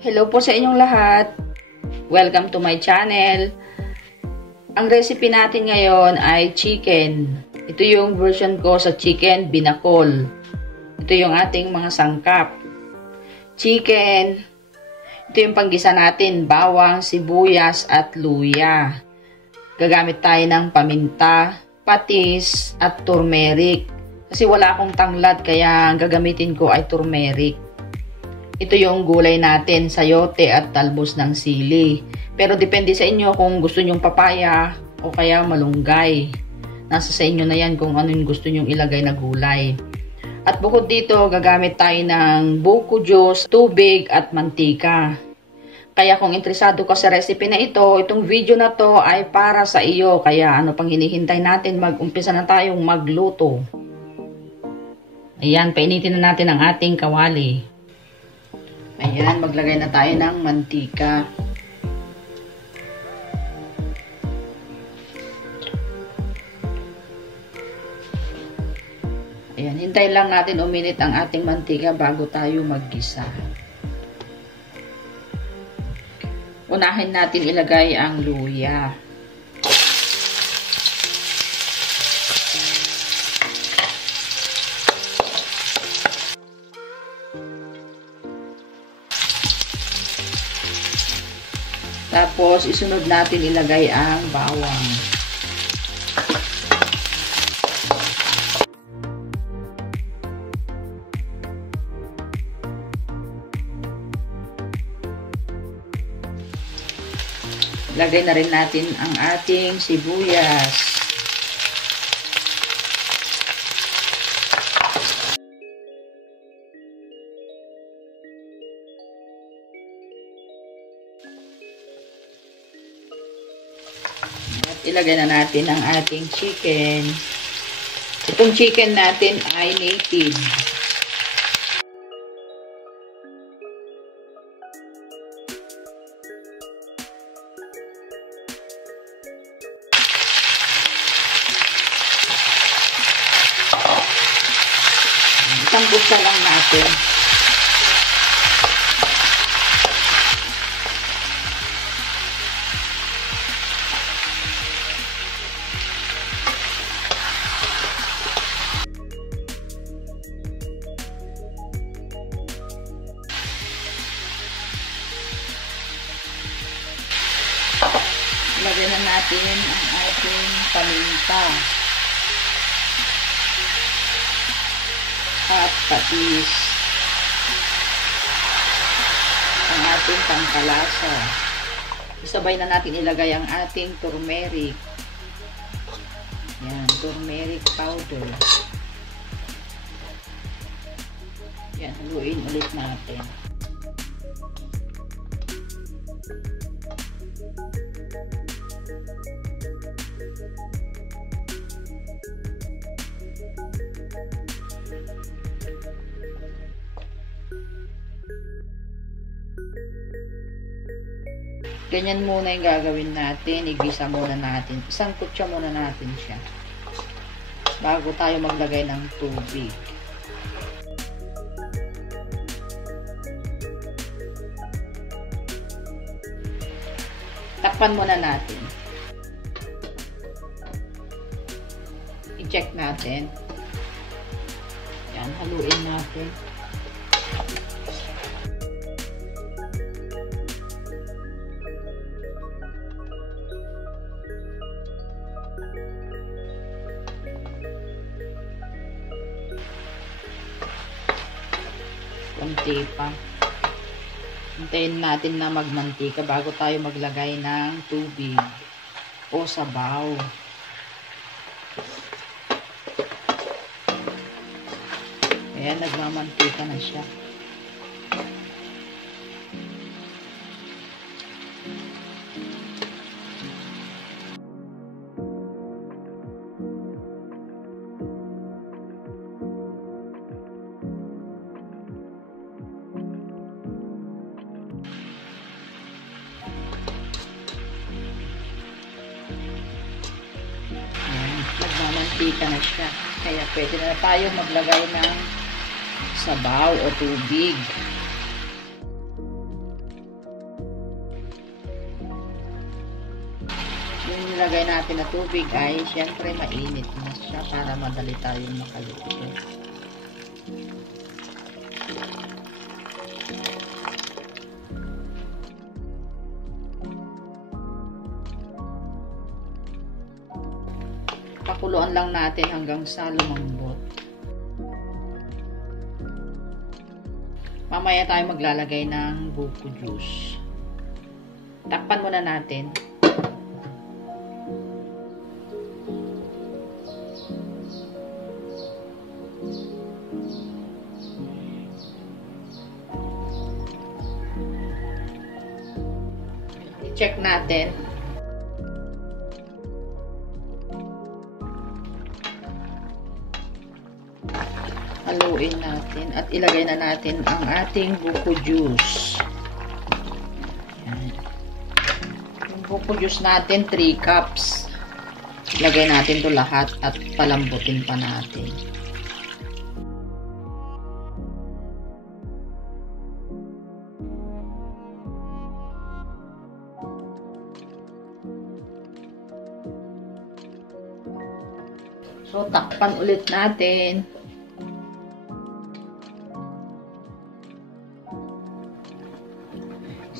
Hello po sa inyong lahat. Welcome to my channel. Ang recipe natin ngayon ay chicken. Ito yung version ko sa chicken binakol. Ito yung ating mga sangkap. Chicken. Ito yung panggisa natin, bawang, sibuyas at luya. Gagamit tayo ng paminta, patis at turmeric. Kasi wala akong tanglad kaya ang gagamitin ko ay turmeric. Ito yung gulay natin, sayote at talbos ng sili. Pero depende sa inyo kung gusto nyong papaya o kaya malunggay. Nasa sa inyo na yan kung ano yung gusto nyong ilagay na gulay. At bukod dito, gagamit tayo ng buko juice, tubig at mantika. Kaya kung interesado ka sa recipe na ito, itong video na to ay para sa iyo. Kaya ano pang hinihintay natin, mag-umpisa na tayong magluto. Ayan, painitin na natin ang ating kawali. Ayan, maglagay na tayo ng mantika. Ayan, hintayin lang natin uminit ang ating mantika bago tayo maggisa. Unahin natin ilagay ang luya. Tapos, isunod natin ilagay ang bawang. Ilagay na rin natin ang ating sibuyas. Ilagay na natin ang ating chicken. Itong chicken natin ay native. Isang busa lang natin. Lagyan na natin ang ating paminta at patis, ang ating pangkalasa. Isabay na natin ilagay ang ating turmeric. Yan, turmeric powder. Yan, haluin ulit natin. Ganyan muna yung gagawin natin. Igisa muna natin. Isang kutsa muna natin siya. Bago tayo maglagay ng tubig. Takpan muna natin. I-check natin. Yan, haluin natin. Konti pa. Hintayin natin na magmantika bago tayo maglagay ng tubig o sabaw. Ayan, nagmamantika na siya. Nagmamantika na siya. Kaya pwede na tayo maglagay ng sabaw o tubig. Yung nilagay natin na tubig ay syempre mainit na siya para madali tayong makaluto. Pakuluan lang natin hanggang sa lumambot. Mamaya tayo maglalagay ng buko juice. Takpan muna natin. I-check natin. Haluin natin at ilagay na natin ang ating buko juice. Yan. Yung buko juice natin 3 cups. Ilagay natin 'to lahat at palambutin pa natin. So takpan ulit natin.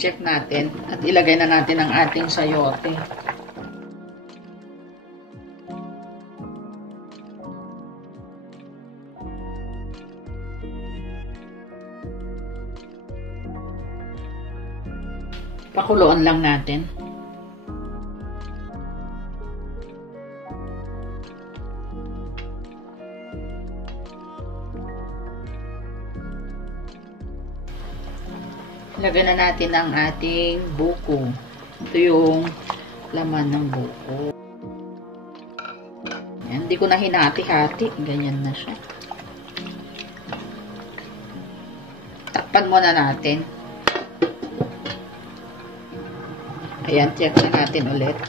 Check natin at ilagay na natin ang ating sayote. Pakuluan lang natin. Lagyan na natin ang ating buko. Ito yung laman ng buko. Yan, hindi ko na hinati-hati. Ganyan na siya. Takpan muna natin. Ayan, check na natin ulit.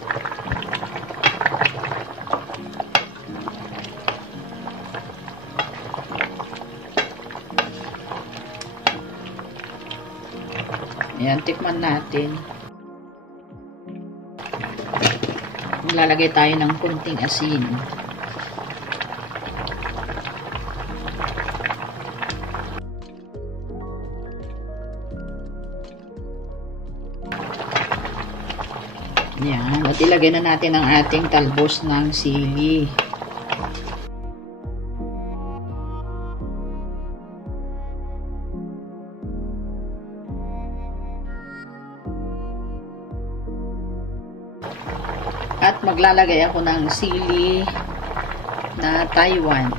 Ayan, tikman natin. Maglalagay tayo ng kunting asin. Ayan, at ilagay na natin ang ating talbos ng sili. At maglalagay ako ng sili na Taiwan.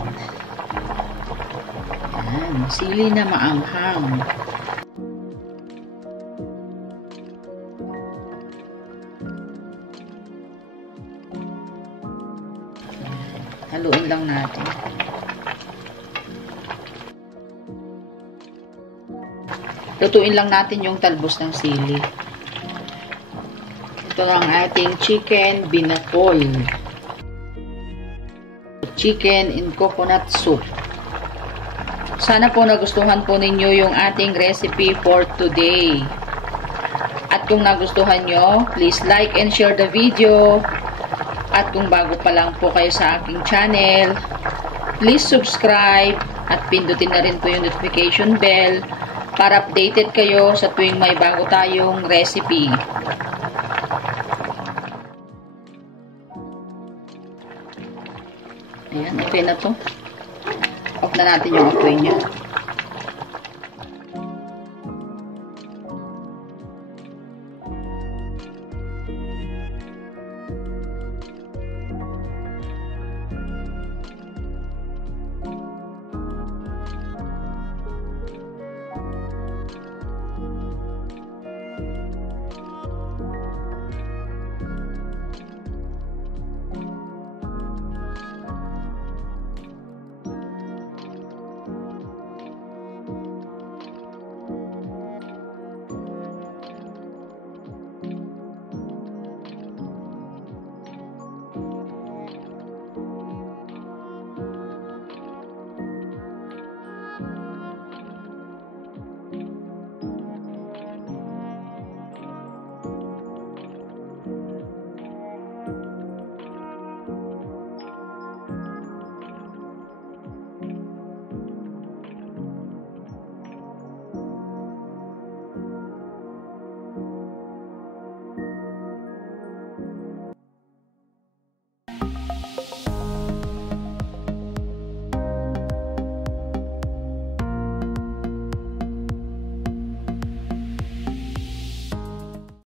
Ayan, sili na maanghang. Haluin lang natin. Lutuin lang natin yung talbos ng sili. Ito ang ating chicken binakol. Chicken in coconut soup. Sana po nagustuhan po ninyo yung ating recipe for today. At kung nagustuhan nyo, please like and share the video. At kung bago pa lang po kayo sa aking channel, please subscribe at pindutin na rin po yung notification bell para updated kayo sa tuwing may bago tayong recipe. Ayan, okay na to. Off na natin yung apoy niya.